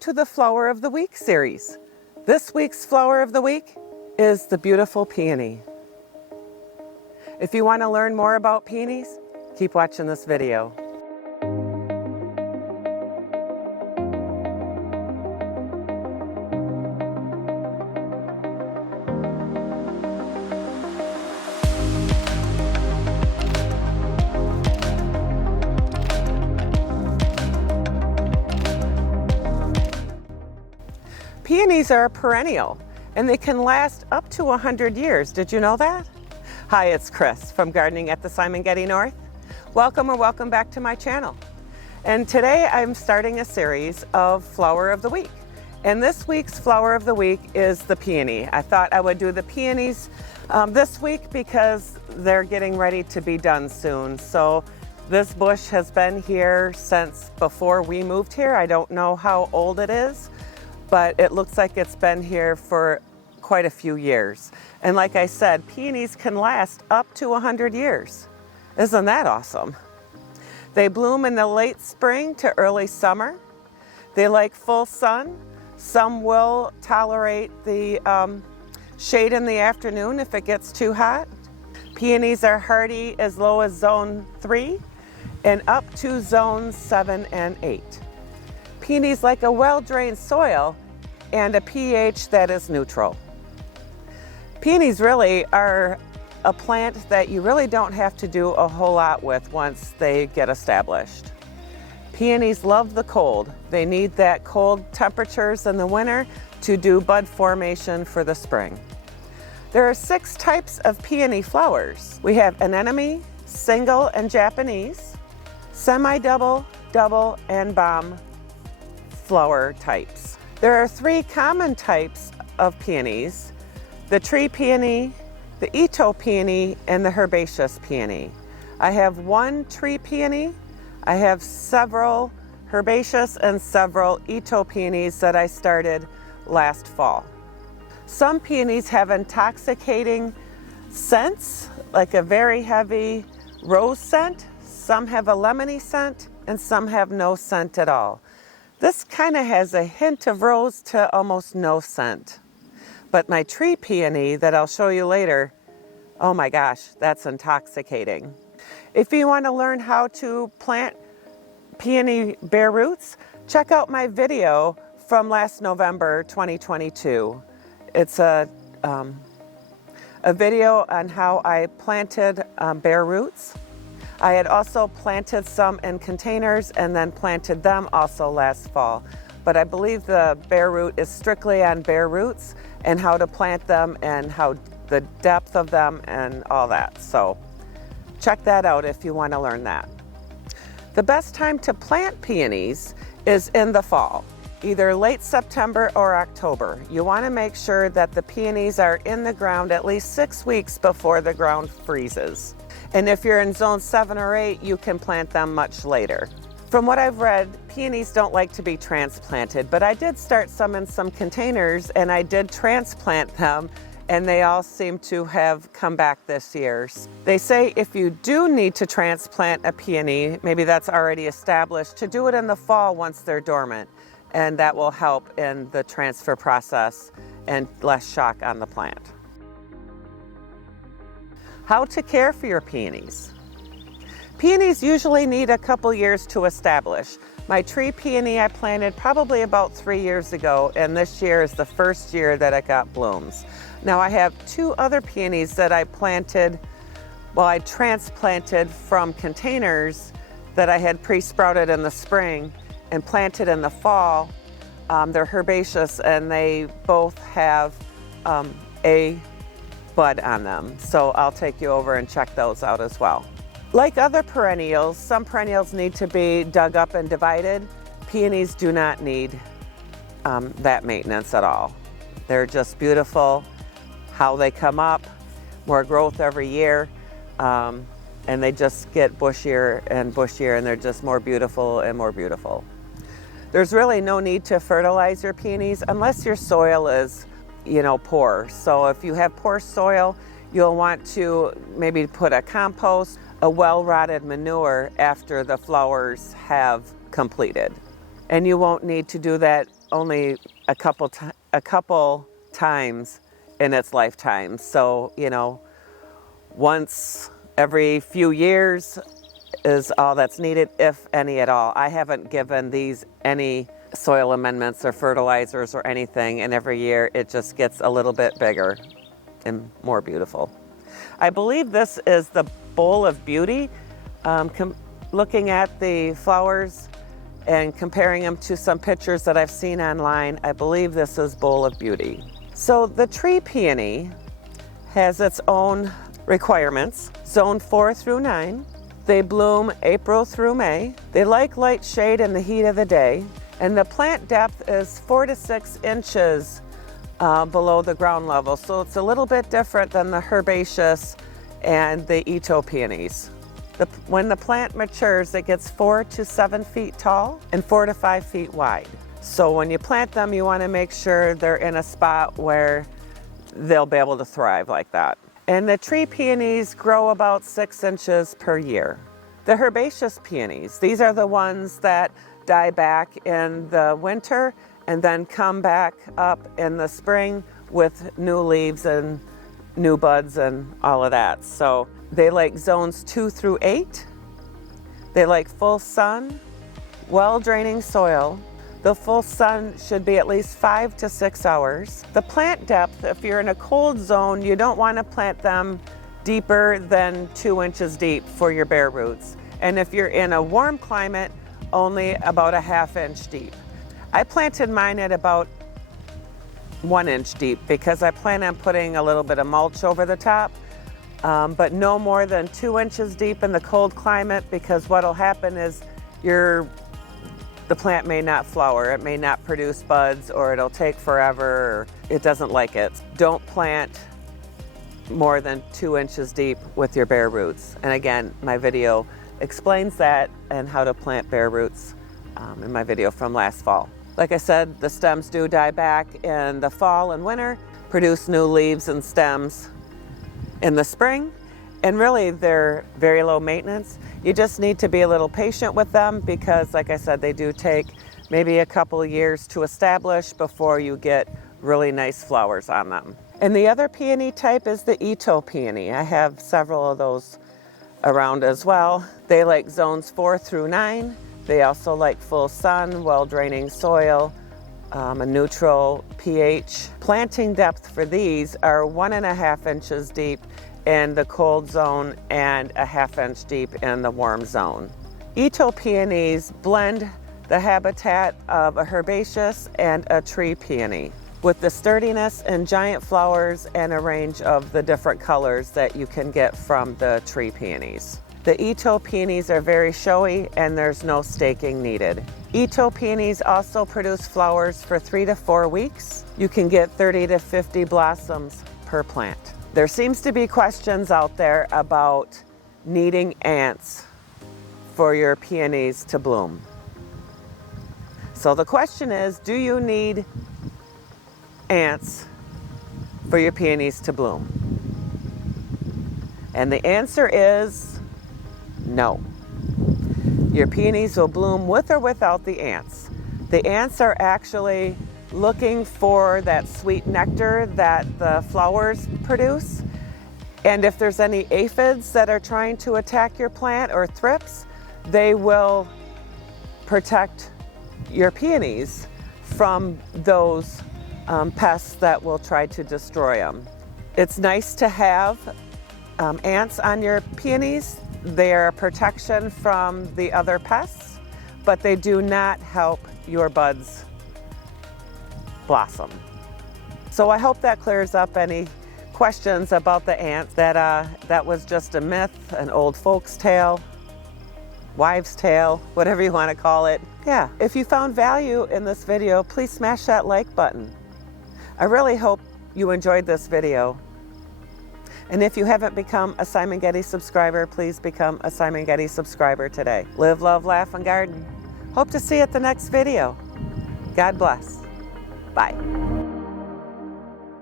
To the Flower of the Week series. This week's Flower of the Week is the beautiful peony. If you want to learn more about peonies, keep watching this video. Peonies are a perennial, and they can last up to 100 years. Did you know that? Hi, it's Chris from Gardening at the Simongetti North. Welcome back to my channel. And today I'm starting a series of Flower of the Week. And this week's Flower of the Week is the peony. I thought I would do the peonies this week because they're getting ready to be done soon. So this bush has been here since before we moved here. I don't know how old it is, but it looks like it's been here for quite a few years. And like I said, peonies can last up to 100 years. Isn't that awesome? They bloom in the late spring to early summer. They like full sun. Some will tolerate the shade in the afternoon if it gets too hot. Peonies are hardy as low as zone 3 and up to zones 7 and 8. Peonies like a well-drained soil and a pH that is neutral. Peonies really are a plant that you really don't have to do a whole lot with once they get established. Peonies love the cold. They need that cold temperatures in the winter to do bud formation for the spring. There are 6 types of peony flowers. We have anemone, single and Japanese, semi-double, double, and bomb flower types. There are 3 common types of peonies: the tree peony, the Ito peony, and the herbaceous peony. I have 1 tree peony. I have several herbaceous and several Ito peonies that I started last fall. Some peonies have intoxicating scents, like a very heavy rose scent. Some have a lemony scent, and some have no scent at all. This kind of has a hint of rose to almost no scent. But my tree peony that I'll show you later, oh my gosh, that's intoxicating. If you want to learn how to plant peony bare roots, check out my video from last November 2022. It's a video on how I planted bare roots. I had also planted some in containers and then planted them also last fall. But I believe the bare root is strictly on bare roots and how to plant them and how the depth of them and all that. So check that out if you want to learn that. The best time to plant peonies is in the fall, either late September or October. You want to make sure that the peonies are in the ground at least 6 weeks before the ground freezes. And if you're in zone 7 or 8, you can plant them much later. From what I've read, peonies don't like to be transplanted, but I did start some in some containers and I did transplant them, and they all seem to have come back this year. They say if you do need to transplant a peony, maybe that's already established, to do it in the fall once they're dormant, and that will help in the transfer process and less shock on the plant. How to care for your peonies. Peonies usually need a couple years to establish. My tree peony I planted probably about 3 years ago, and this year is the first year that it got blooms. Now I have 2 other peonies that I planted, I transplanted from containers that I had pre-sprouted in the spring and planted in the fall. They're herbaceous and they both have a bud on them. So I'll take you over and check those out as well. Like other perennials, some perennials need to be dug up and divided. Peonies do not need that maintenance at all. They're just beautiful how they come up, more growth every year, and they just get bushier and bushier, and they're just more beautiful and more beautiful. There's really no need to fertilize your peonies unless your soil is poor. So if you have poor soil, you'll want to maybe put a compost, a well-rotted manure after the flowers have completed. And you won't need to do that only a couple times in its lifetime. So, you know, once every few years is all that's needed, if any at all. I haven't given these any soil amendments or fertilizers or anything, and every year it just gets a little bit bigger and more beautiful. I believe this is the Bowl of Beauty. Looking at the flowers and comparing them to some pictures that I've seen online, I believe this is Bowl of Beauty. So the tree peony has its own requirements. Zone 4 through 9. They bloom April through May. They like light shade in the heat of the day. And the plant depth is 4 to 6 inches below the ground level. So it's a little bit different than the herbaceous and the Ito peonies. When the plant matures, it gets 4 to 7 feet tall and 4 to 5 feet wide. So when you plant them, you want to make sure they're in a spot where they'll be able to thrive like that. And the tree peonies grow about 6 inches per year. The herbaceous peonies, these are the ones that die back in the winter and then come back up in the spring with new leaves and new buds and all of that. So they like zones 2 through 8. They like full sun, well-draining soil. The full sun should be at least 5 to 6 hours. The plant depth, if you're in a cold zone, you don't want to plant them deeper than 2 inches deep for your bare roots. And if you're in a warm climate, only about a ½ inch deep. I planted mine at about 1 inch deep because I plan on putting a little bit of mulch over the top, but no more than 2 inches deep in the cold climate, because what'll happen is the plant may not flower, it may not produce buds, or it'll take forever, or it doesn't like it. Don't plant more than 2 inches deep with your bare roots. And again, my video explains that and how to plant bare roots in my video from last fall. Like I said, the stems do die back in the fall and winter, produce new leaves and stems in the spring, and really they're very low maintenance. You just need to be a little patient with them because, like I said, they do take maybe a couple of years to establish before you get really nice flowers on them. And the other peony type is the Ito peony. I have several of those around as well. They like zones 4 through 9. They also like full sun, well-draining soil, a neutral pH. Planting depth for these are 1.5 inches deep in the cold zone and a ½ inch deep in the warm zone. Ito peonies blend the habitat of a herbaceous and a tree peony with the sturdiness and giant flowers and a range of the different colors that you can get from the tree peonies. The Ito peonies are very showy and there's no staking needed. Ito peonies also produce flowers for 3 to 4 weeks. You can get 30 to 50 blossoms per plant. There seems to be questions out there about needing ants for your peonies to bloom. So the question is, do you need ants for your peonies to bloom? And the answer is no. Your peonies will bloom with or without the ants. The ants are actually looking for that sweet nectar that the flowers produce. And if there's any aphids that are trying to attack your plant or thrips, they will protect your peonies from those pests that will try to destroy them. It's nice to have ants on your peonies. They're a protection from the other pests, but they do not help your buds blossom. So I hope that clears up any questions about the ants. That was just a myth, an old folks' tale, wives' tale, whatever you want to call it. Yeah, if you found value in this video, please smash that like button. I really hope you enjoyed this video. And if you haven't become a Simongetti subscriber, please become a Simongetti subscriber today. Live, love, laugh, and garden. Hope to see you at the next video. God bless. Bye.